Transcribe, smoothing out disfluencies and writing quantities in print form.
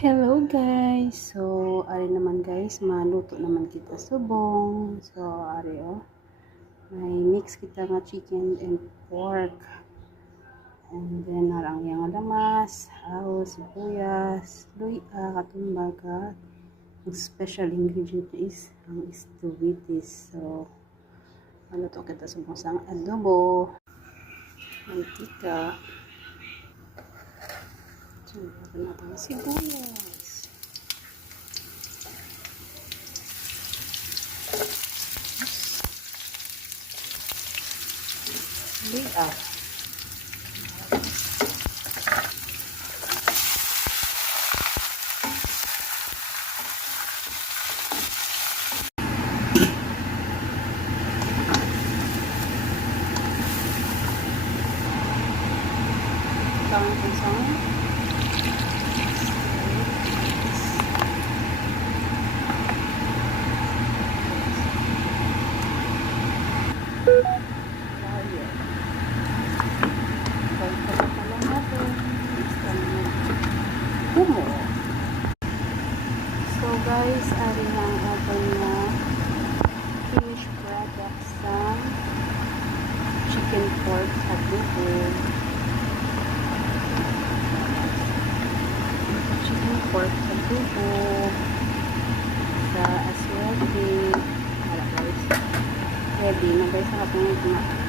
Hello guys! So, ari naman guys, maluto naman kita subong. So, ari may mix kita nga chicken and pork. And then, narang yang lamas, ahos, sibuyas, luya, katumbaga. Ang special ingredient is ang istubitis. So, maluto kita subong sang adobo, mantika. So, natin ang sibuyas. Luya. Tawang pisang. So guys, ari lang open na finished product sa chicken pork adobo. Chicken pork adobo sa aswede. Ala guys, ready na guys ang ating